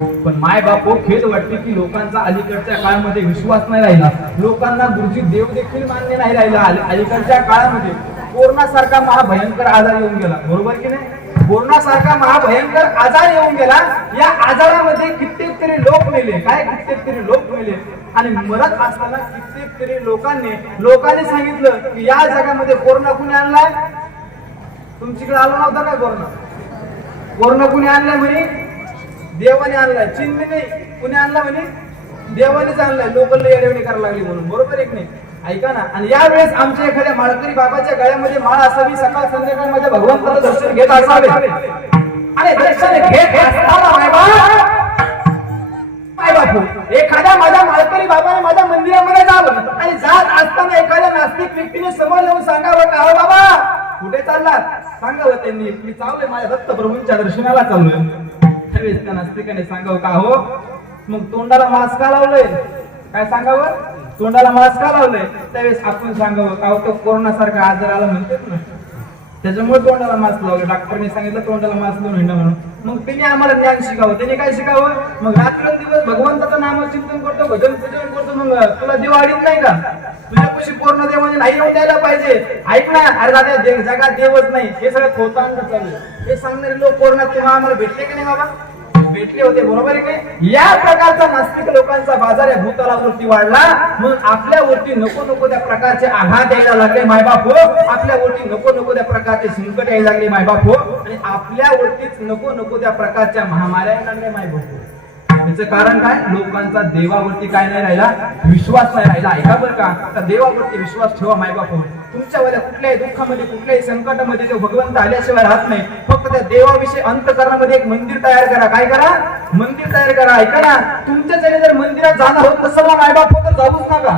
पण माय बापो खेद वाटते की लोकांचा अलीकडच्या काळामध्ये विश्वास नाही राहिला. लोकांना गुरुजी देव देखील मान्य नाही राहिला. अलीकडच्या काळामध्ये कोरोना सारखा महाभयंकर आजार येऊन गेला. बरोबर की नाही? कोरोना सारखा महाभयंकर आजार येऊन गेला. या आजारामध्ये कित्येक तरी लोक मेले. काय कित्येक तरी लोक मेले? आणि मरत असताना कित्येक तरी लोकांनी लोकांनी सांगितलं की या जगामध्ये कोरोना कुणी आणलाय? तुमच्याकडे आला नव्हता काय कोरोना? कोरोना कुणी आणलाय म्हणे? देवाने आणला चिन्ह नाही. कुणी आणला म्हणे? देवानेच आणला. लोकल येडवणी करायला लागली म्हणून. बरोबर एक नाही? ऐका ना. आणि यावेळेस आमच्या एखाद्या माळकरी बाबाच्या गळ्यामध्ये माळ असावी सकाळ संध्याकाळ माझ्या भगवंताचं दर्शन घेत असावे. आणि दर्शन घेत बापू! एखाद्या माझ्या माळकरी बाबाने माझ्या मंदिरामध्ये जावं. आणि जात असताना एखाद्या नास्तिक व्यक्तीने समोर येऊन सांगावं का बाबा कुठे चाललात? सांगावं त्यांनी. मी चाललोय माझ्या दत्त प्रभूंच्या दर्शनाला चाललोय. त्यावेळेस त्या नास्तिकाने सांगावं का हो? मग तोंडाला मास्क का लावलंय? काय सांगावं? तोंडाला मास्क का लावलंय? त्यावेळेस आपण सांगावं का हो? तो कोरोना सारखा आजार आला म्हणतात ना. त्याच्यामुळे तोंडाला मास्क लावलं. डॉक्टरने सांगितलं तोंडाला मास्क लावून हिंडा म्हणून. मग त्यांनी आम्हाला ज्ञान शिकावं. त्यांनी काय शिकावं? मग रात्रंदिवस भगवंताचं नाम चिंतन करतो भजन पूजन करतो मग तुला देव नाही का? तुझ्यापाशी पूर्ण देवाने म्हणजे नाही येऊन द्यायला पाहिजे. ऐक ना अरे दादा देव जगात देवच नाही. हे सगळं खोतांड चालू हे सांगणारे लोक कोरोनात तेव्हा आम्हाला भेटले की नाही बाबा? भेटले होते बरोबर आहे की या प्रकारचा नास्तिक लोकांचा बाजार या भूतलावरती वाढला. म्हणून आपल्यावरती नको नको त्या प्रकारचे आघात यायला लागले मायबाप हो. आपल्यावरती नको नको त्या प्रकारचे संकट यायला लागले मायबाप हो. आणि आपल्यावरतीच नको नको त्या प्रकारच्या महामाऱ्या यायला लागल्या मायबाप हो. त्याचं कारण काय? लोकांचा देवावरती काय नाही राहिला? विश्वास नाही राहिला. ऐका बरं का? तर देवावरती विश्वास ठेवा मायबाप हो. तुमच्यावर कुठल्याही दुःखामध्ये कुठल्याही संकटामध्ये जो भगवंत आल्याशिवाय राहत नाही फक्त त्या देवाविषयी अंतकरणामध्ये एक मंदिर तयार करा. काय करा? मंदिर तयार करा. ऐका ना तुमच्या जरी जर मंदिरात जाणं होत नसेल ना मायबाप तर जाऊच नका.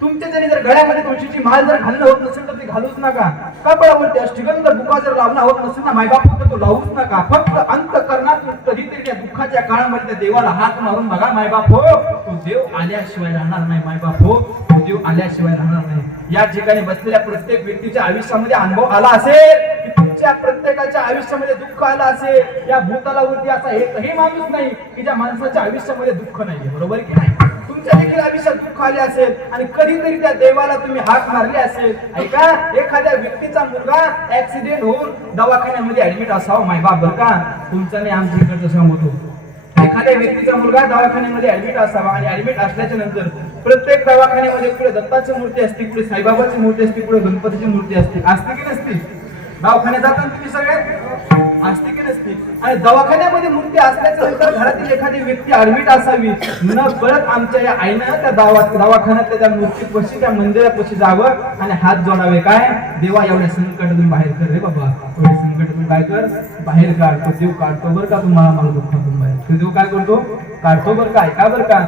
तुमच्या जरी जर गळ्यामध्ये तुळशीची माळ जर घालणं होत नसेल तर ती घालूच नका. कपडावरती अष्टगंध बुका जर लावणं होत नसेल ना मायबाप तर तो लावूच नका. फक्त अंतकरणात कधीतरी त्या दुःखाच्या काळामध्ये त्या देवाला हात मारून बघा मायबाप हो तो देव आल्याशिवाय राहणार नाही मायबाप हो तो देव आल्याशिवाय राहणार नाही. या ठिकाणी बसलेल्या प्रत्येक व्यक्तीच्या आयुष्यामध्ये अनुभव आला असेल. तुमच्या प्रत्येकाच्या आयुष्यामध्ये दुःख आलं असेल या भूताला भूतलावरती असा एकही माणूस नाही की ज्या माणसाच्या आयुष्यामध्ये दुःख नाही बरोबर की नाही? तुमच्या देखील आयुष्यात दुःख आले असेल आणि कधीतरी त्या देवाला तुम्ही हाक मारली असेल. ऐका एखाद्या व्यक्तीचा मुलगा ऍक्सिडेंट होऊन दवाखान्यामध्ये ऍडमिट असावा माय बाप का? तुमचा नाही आमच्या इकडचं सांगतो. एखाद्या व्यक्तीचा मुलगा दवाखान्यामध्ये ऍडमिट असावा आणि ऍडमिट असल्याच्या नंतर प्रत्येक दवाखान्यामध्ये पुढे दत्ताची मूर्ती असते पुढे साईबाबाची मूर्ती असते पुढे गणपतीची मूर्ती असते असते की नसते? दवाखान्यात जाता तुम्ही सगळे? असते की नसते? आणि दवाखान्यामध्ये मूर्ती असल्याचं तर घरातील एखादी व्यक्ती ऍडमिट असावी. न कळत आमच्या या आईनं त्या दवा दवाखान्यातल्या त्या मूर्तीपाशी त्या मंदिरापाशी जावं आणि हात जोडावे. काय? देवा एवढ्या संकटातून बाहेर कर रे बाबा. एवढ्या संकटातून काय कर. बाहेर काढतो देव काढतो बरं का तुम्हाला मला दुःखातून बाहेर. देव काय करतो? काढतो बरं का ऐका बरं का.